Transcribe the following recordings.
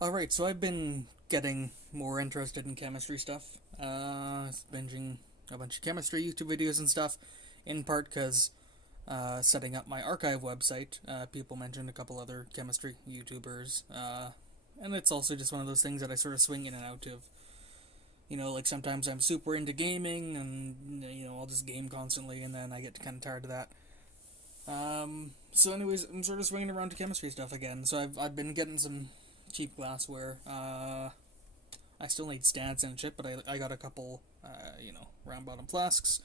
Alright, so I've been getting more interested in chemistry stuff. Binging a bunch of chemistry YouTube videos and stuff, in part because setting up my archive website, people mentioned a couple other chemistry YouTubers, and it's also just one of those things that I sort of swing in and out of. Like sometimes I'm super into gaming, and I'll just game constantly, and then I get kind of tired of that. So anyways, I'm sort of swinging around to chemistry stuff again. So I've been getting some cheap glassware. I still need stands and shit, but I got a couple, round bottom flasks.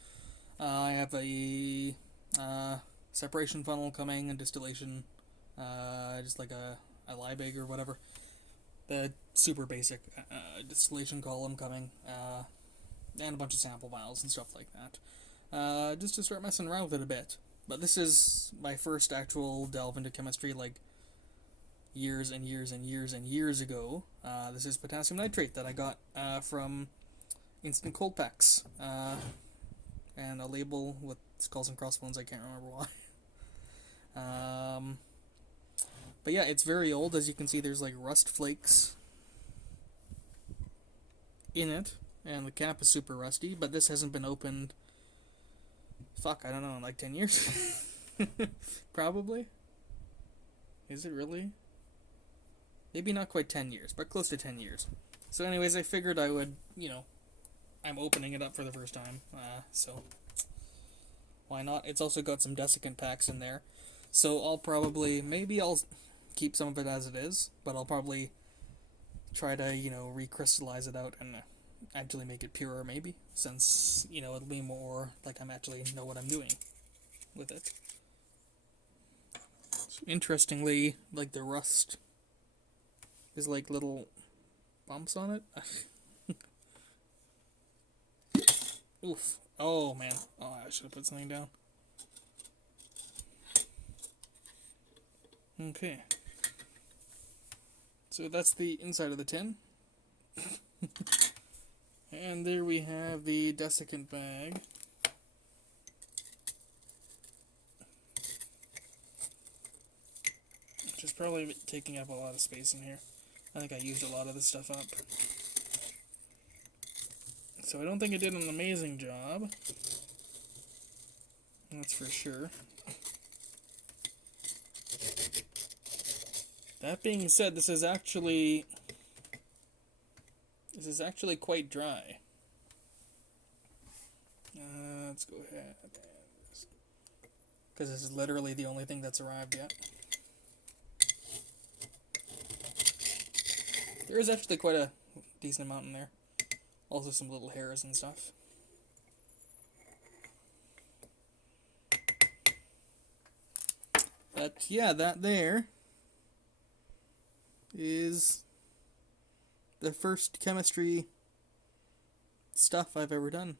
I have a separation funnel coming and distillation, just like a Liebig or whatever. The super basic distillation column coming, and a bunch of sample vials and stuff like that. Just to start messing around with it a bit. But this is my first actual delve into chemistry, like years and years and years and years ago. This is potassium nitrate that I got from instant cold packs, and a label with skulls and crossbones. I can't remember why. But yeah, it's very old. As you can see, there's like rust flakes in it, and the cap is super rusty. But this hasn't been opened. Fuck, I don't know, in like 10 years? Probably. Is it really? Maybe not quite 10 years, but close to 10 years. So anyways, I figured I would, I'm opening it up for the first time, so why not? It's also got some desiccant packs in there. So maybe I'll keep some of it as it is, but I'll probably try to, recrystallize it out and actually make it purer, maybe, since, it'll be more like I'm actually know what I'm doing with it. So interestingly, like the rust is like little bumps on it. Oof. Oh man. Oh, I should have put something down. Okay. So that's the inside of the tin. And there we have the desiccant bag. Which is probably taking up a lot of space in here. I think I used a lot of this stuff up. So I don't think I did an amazing job. That's for sure. That being said, this is actually quite dry. Let's go ahead, because this is literally the only thing that's arrived yet. There is actually quite a decent amount in there. Also some little hairs and stuff. But yeah, that there is the first chemistry stuff I've ever done.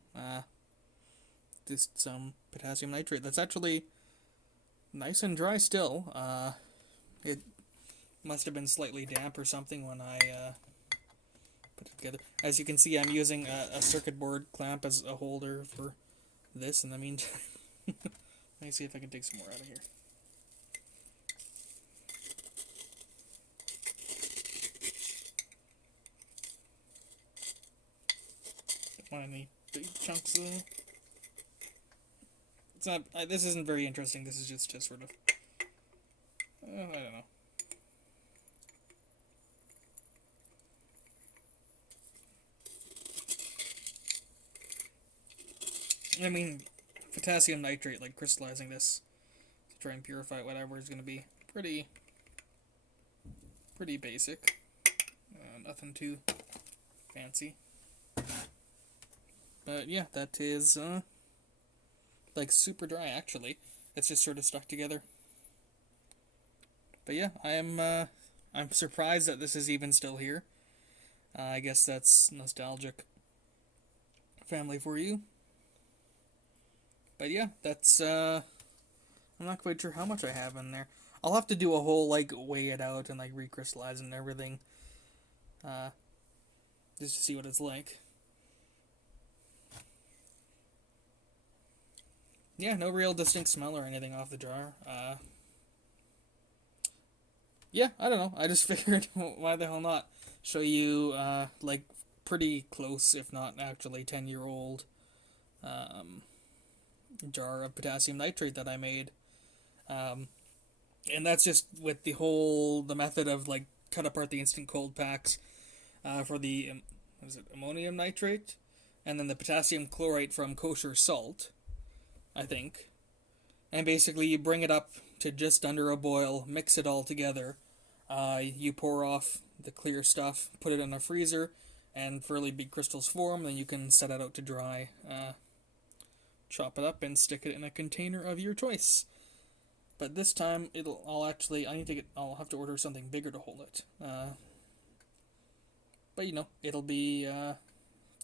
Just some potassium nitrate. That's actually nice and dry still. It must have been slightly damp or something when I put it together. As you can see, I'm using a circuit board clamp as a holder for this in the meantime. Let me see if I can take some more out of here. Don't want any big chunks though. It's not. This isn't very interesting. This is just sort of. I don't know. I mean, potassium nitrate, like crystallizing this to try and purify it, whatever, is going to be pretty basic. Nothing too fancy. But yeah, that is like super dry actually. It's just sort of stuck together. But yeah, I'm surprised that this is even still here. I guess that's nostalgic family for you. But yeah, that's I'm not quite sure how much I have in there. I'll have to do a whole like weigh it out and like recrystallize and everything. Just to see what it's like. Yeah, no real distinct smell or anything off the jar. yeah, I don't know. I just figured, why the hell not? Show you, like, pretty close, if not actually 10-year-old, um, jar of potassium nitrate that I made. Um, and that's just with the method of, like, cut apart the instant cold packs, for the, what is it, ammonium nitrate? And then the potassium chlorate from kosher salt, I think. And basically, you bring it up to just under a boil, mix it all together. You pour off the clear stuff, put it in a freezer, and fairly big crystals form. Then you can set it out to dry. Chop it up and stick it in a container of your choice. But this time, I'll have to order something bigger to hold it. But it'll be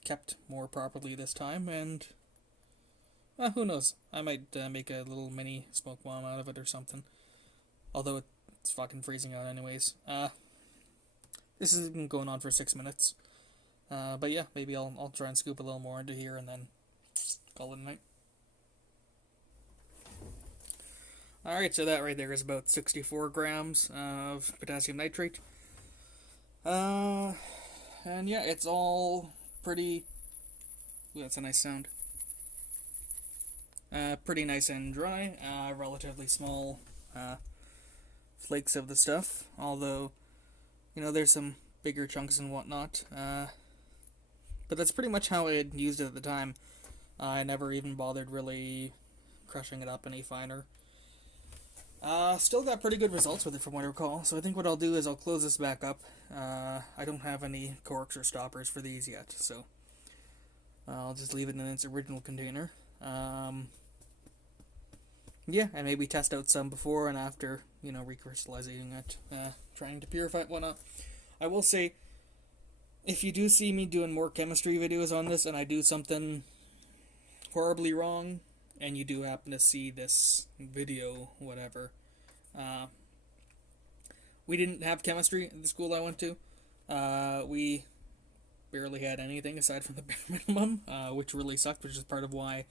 kept more properly this time, and who knows? I might make a little mini smoke bomb out of it or something. Although it's fucking freezing out anyways. This has been going on for 6 minutes. But yeah, maybe I'll try and scoop a little more into here and then call it a night. Alright, so that right there is about 64 grams of potassium nitrate. And yeah, it's all pretty... Ooh, that's a nice sound. Pretty nice and dry. Relatively small flakes of the stuff. Although, there's some bigger chunks and whatnot. But that's pretty much how I had used it at the time. I never even bothered really crushing it up any finer. Still got pretty good results with it from what I recall. So I think what I'll do is I'll close this back up. I don't have any corks or stoppers for these yet, so I'll just leave it in its original container. Yeah, and maybe test out some before and after, recrystallizing it, trying to purify it, whatnot. I will say, if you do see me doing more chemistry videos on this and I do something horribly wrong, and you do happen to see this video, whatever, we didn't have chemistry at the school I went to. We barely had anything aside from the bare minimum, which really sucked, which is part of why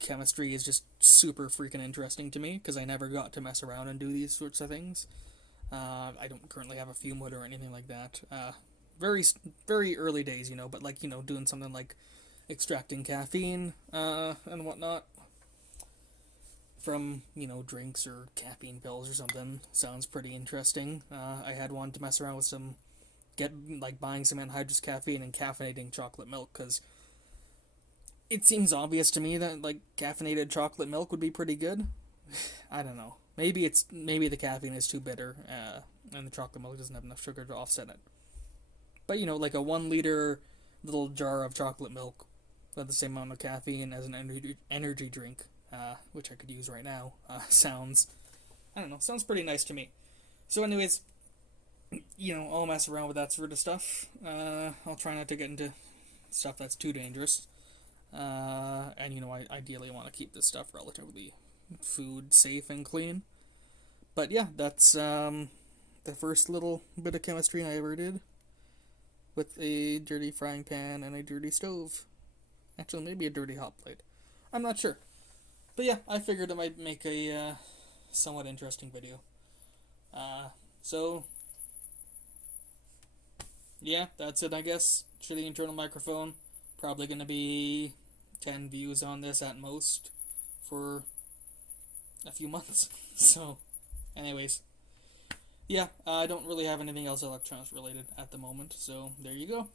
chemistry is just super freaking interesting to me, because I never got to mess around and do these sorts of things. I don't currently have a fume hood or anything like that. Very, very early days, but doing something like extracting caffeine and whatnot from, drinks or caffeine pills or something sounds pretty interesting. I had wanted to mess around with buying some anhydrous caffeine and caffeinating chocolate milk, because it seems obvious to me that, caffeinated chocolate milk would be pretty good. I don't know. Maybe the caffeine is too bitter, and the chocolate milk doesn't have enough sugar to offset it. But, like a 1 liter little jar of chocolate milk with the same amount of caffeine as an energy drink, which I could use right now, sounds pretty nice to me. So anyways, I'll mess around with that sort of stuff. I'll try not to get into stuff that's too dangerous. And I ideally want to keep this stuff relatively food safe and clean. But yeah, that's the first little bit of chemistry I ever did with a dirty frying pan and a dirty stove. Actually, maybe a dirty hot plate. I'm not sure. But yeah, I figured I might make a somewhat interesting video. So yeah, that's it, I guess. Shitty internal microphone. Probably going to be 10 views on this at most for a few months. So, anyways. Yeah, I don't really have anything else electronics related at the moment, so there you go.